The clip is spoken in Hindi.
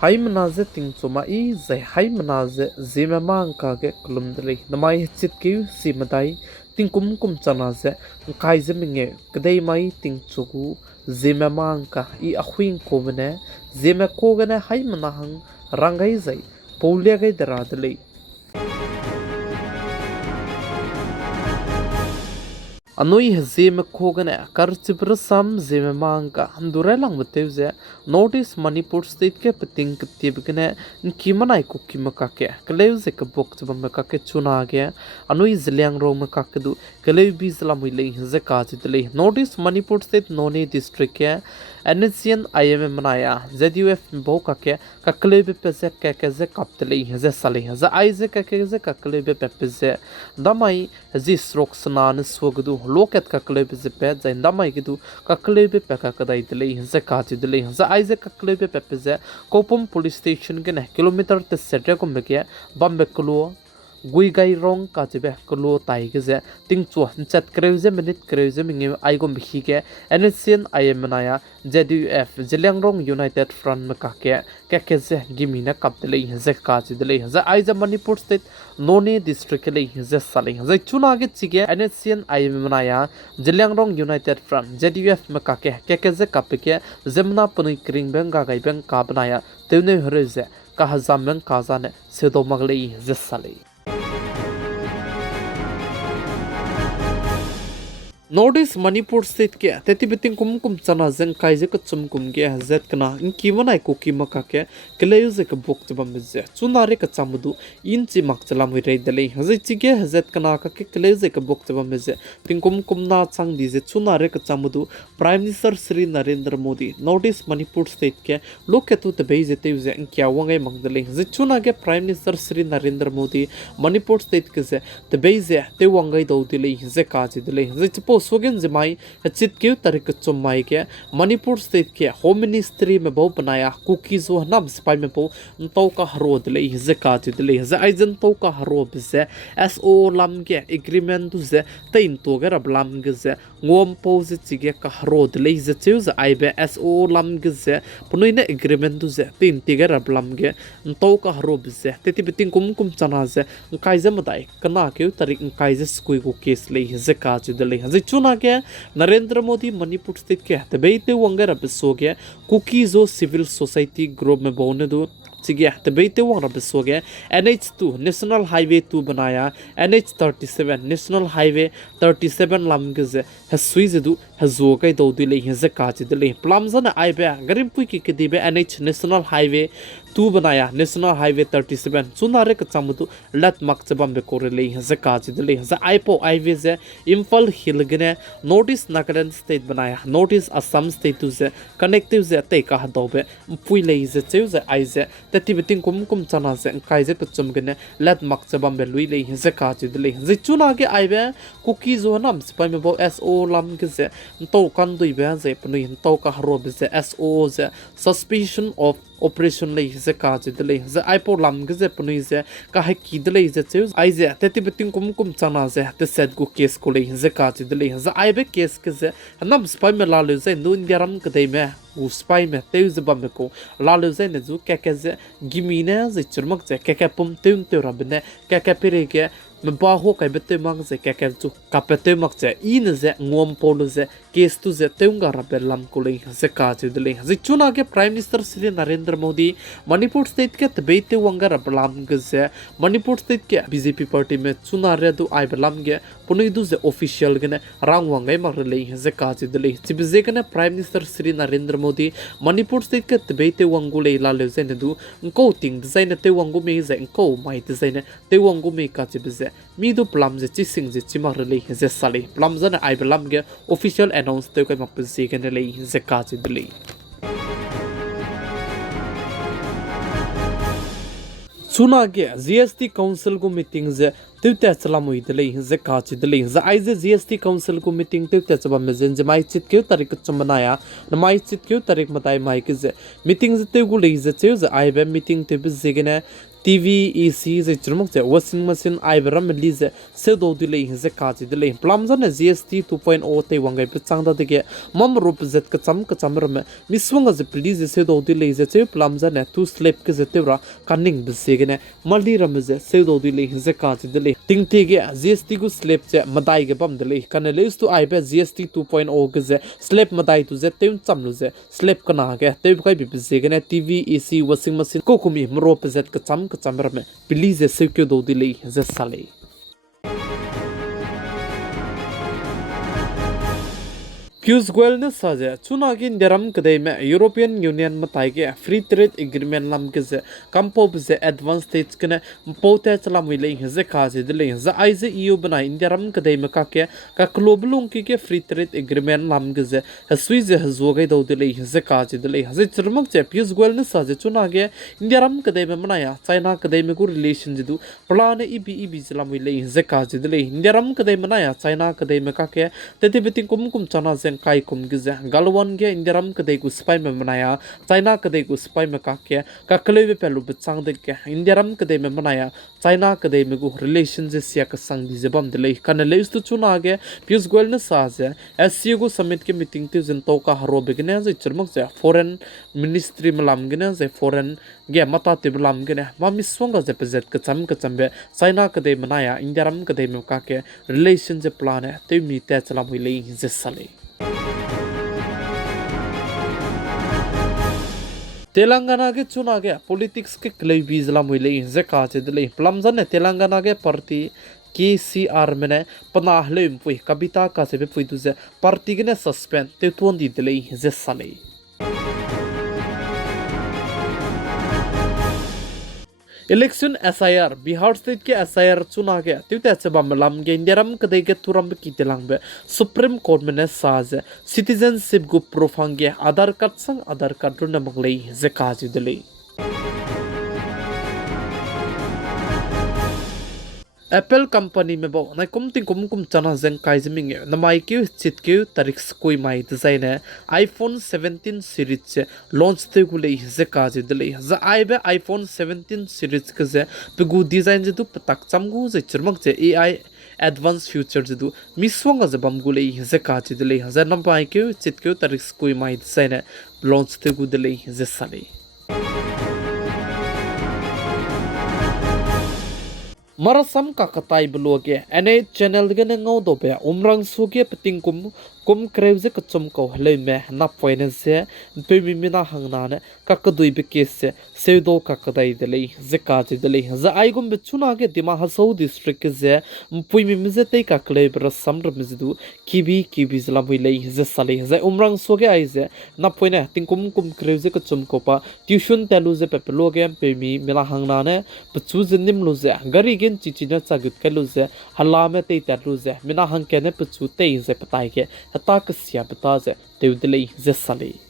hai manaze ting chuma I zai hai manaze Zememanka kulumdali namai chitkiu simadai ting kum chanaze kai zeminge kadai mai ting chugu Zememanka I ahuin kovene Zeme kogane hai manahang rangai zai Paulia gai daradali Anoi Zeme kogane karchibrasam Zememanka Handurelang Matevze notice Manipur state ke peting ketibgane Kimanai Kukimakake Kalevze kabok Makake Chunage Anoi Ziliang Roma Kakedu Kalev Bizlamile Zekatitele notice Manipur state Noni district ke Anisian IM Manaya ZUF Bokake Kakalebe Peze Kakeze Kaptele Zesali Za Isaac Kakeze Kakalebe Pepeze Damai Zis Roxanan Swagdu loket kaklebe zepet zain damai gidu kaklebe peka kadai dele zakati dele za aize kaklebe pepeze kopum police station gene kilometer te setre kombeke bambe klo gui gai rong ka chebe klo tai geze tingchu chat kreuze minute kreuze minge aigom bhige NSN IMNaya ZUF Ziliang Rong United Front makake kakeze gimina kapdele zakati dele za aize Manipur state Noni district le ze sale ze chuna ge chige NSN IMNaya Ziliang Rong United Front ZUF makake kakeze kapike zemna puni kring benga gai beng kabnaya tevne horeze ka hazameng kazane sedo magle ze sale Notice Manipur state ke teti biting kum chana zeng kaije ka kum ke hazet kana in kimanai ko kimaka ke keleuze ka bok chbam ze chunare ka chamudu in chi mak chalam wi rei dele hazai chige hazet kana ka ke keleuze ka bok chbam ze ting kum na chang di ze chunare ka chamudu Prime Minister Shri Narendra Modi notice Manipur state ke loketu te beize te ze in kya wangai mang dele ze chuna ke Prime Minister Shri Narendra Modi Manipur state ke ze te beize te wangai do dele ze ka ji dele ze chipo Sogen Zimai Chitkiu Tarik Chumai ke Manipur state ke Home Ministry में बहु बनाया कुकीज वो नाम सिपाही में बहु तो का हरोद ले ज़कात ले ज़ आइजन तो का हरोब से SO लम के agreement से तीन तो के रब लम के से ngom pose chige ka hroad le ze cheu za aibe SO lam ge ze punoi na agreement ze tin tiga rablam ge to ka hrob ze teti biting kum chana ze kai ze madai kana ke tarik kai ze skui ko case le ze ka chu de le ze chuna ke Narendra Modi Manipur state ke te beite wangara beso ge cookies civil society group में बोने दो चिगे ते बेते वंग रब सोगे NH2 नेशनल हाईवे 2 बनाया NH37 नेशनल हाईवे 37 लमगजे हसुइजदु हजोगै दौदिले हिजे काचिदले प्लामजन आइबे गरिमपुई की दिबे NH नेशनल हाईवे 2 बनाया नेशनल हाईवे 37 चुनारे क चमदु लत मक्चबम बे कोरेले हिजे काचिदले हिजे आइपो हाईवे जे इम्फल हिलगने नोटिस नागालैंड स्टेट बनाया नोटिस असम स्टेट जे कनेक्टिव जे ते का दोबे पुइले हिजे चेउजे आइजे तति बिटिंग कुम चना से काइजे कचम गने लत मक्चबम बे लुइले हिजे काचिदले हिजे चुना के आइबे कुकी जो नाम स्पाइ में बो SO लम के जे तो kan dui be ze pnu to ka haro be ze SO ze suspicion of operation le ze ka je de le ze ipo lam ge ze pnu ze ka ha ki de le ze che ai ze teti biting kum chana ze te set go case ko le ze ka je de le ze ai be case ke ze nam spy me la le ze nu indiaram ke de me u spy me te ze bam ko la le ze ne zu ke ze gimine ze churmak ze ke pum te rabne ke pere ke me ba ho kai bete mang ze ke chu kapete mak che in ze ngom polo ze case tu ze teunga rabelam ko le ze ka che de le ze chuna ke Prime Minister Shri Narendra Modi Manipur state ke tbeite wanga rabelam ge ze Manipur state ke BJP party me chuna re du ai belam ge puni du ze official ge ne rang wangai mar le ze ka che de le chibze ke ne Prime Minister Shri Narendra Modi Manipur state ke tbeite wangu le la le ze ne du ko ting design te wangu me ze ko mai design te wangu me ka chibze mi do plam je chi sing je chi mar le ze sale plam zan ai belam ge official announce te kai mak pzi ke ne le ze ka chi de le chuna ge GST council को meeting जे तिवते चला मुई दले जे काची दले जे आइजे GST council को meeting तिवते चबा में जे माइ चित के तारीख चमनाया न माइ चित के तारीख मताई माइ के जे meeting जे ते गुले जे चे जे आइबे meeting ते बिजे गने TV AC ze churmok je washing machine aiberam li je se do di le je ka ji de le plam zan GST 2.0 te wangai pe changda de ge mam rup zet ka cham ram miswanga je please se do di le je che plam zan tu slap ke je te ra kaning be se ge ne mali ram je se do di le je ka ji de le ting te ge GST gu slap je madai ge bam de le kan le is tu aibe GST 2.0 ge je slap madai tu je te cham lu je slap kana ge te kai bi se ge ne TV AC washing machine ko kumi mro pe zet ka cham ram please se ke do di le je sale Pius Goel ne saje chunagin deram kadai me European Union matai ge free trade agreement lam ge ze kampo ze advanced stage kene pote chalam wi le ze ka je de le za ai ze EU bana indiaram kadai me ka ke ka global ung ki ke free trade agreement lam ge ze hasui ze hazo ge do de le ze ka je de le ze churmak je Pius Goel ne saje chunage indiaram kadai me mana ya China kadai me ku relation je du plan ibi chalam wi le ze ka je de le indiaram kadai mana ya China kadai me ka ke te beting kum chana kai kum gize galwan ge indiaram kadai gu spy me manaya China kadai gu spy me ka ke ka klebe pelu bchang de ke indiaram kadai me manaya China kadai me gu relations sia ka sang di jebam de lei kan le stu chuna ge Pius Goel ne sa je SCO gu summit ke meeting te jin to ka haro begne je chirmak je foreign ministry malam gene je foreign ge mata te malam gene ma mi swanga je pezet ka cham be China kadai manaya indiaram kadai me ka ke relations je plan te mi te chalam hui lei je sale Telangana ke chuna ke politics ke klei bizla muile je ka che dele plamzan ne Telangana ke party KCR mene pana hlem pui kabita ka se be pui tu je party ke ne suspend te tuan di dele je sale Election SIR Bihar state ke SIR chuna ke tute chaba malam ge indiaram kadai ke turam ki telang be Supreme Court mene saz citizenship gu profang ge Aadhaar card sang Aadhaar card ru namang lei je ka ji dele Apple company में बो ना कुम चना जंग काइजमिंग नमाई क्यों चित क्यों तारीख कोई माई डिजाइन है iPhone 17 सीरीज से लॉन्च थे गुले जे काजे दले ज आईबे iPhone 17 सीरीज के जे पेगु डिजाइन जे दु पतक चमगु जे चरमक जे AI एडवांस फ्यूचर जे दु मिसवंग जे बम गुले जे काजे दले ज नमाई क्यों चित क्यों तारीख कोई माई डिजाइन है लॉन्च थे गु दले जे साले Marasam kakatai beloge ane channel gane ngau dobe umrang suge peting kum krevze kachum ko hlei me na finance pe mimina hangna ne kakadui be case seudo kakadai dele zeka dele za aigum be chuna ge dima hasau district ze pui mimze tei kaklei bra samra mizdu kibi zla muilei ze sale za umrang suge aize na poina tingkum krevze kachum ko pa tuition telu ze pepeloge pe mi mila hangna ne pchu zenim lo ze gari gen chichina chagut kelu ze halame tei telu ze mina hangke ne pchu tei ze patai ke hata ka sia bata ze deudlei ze sale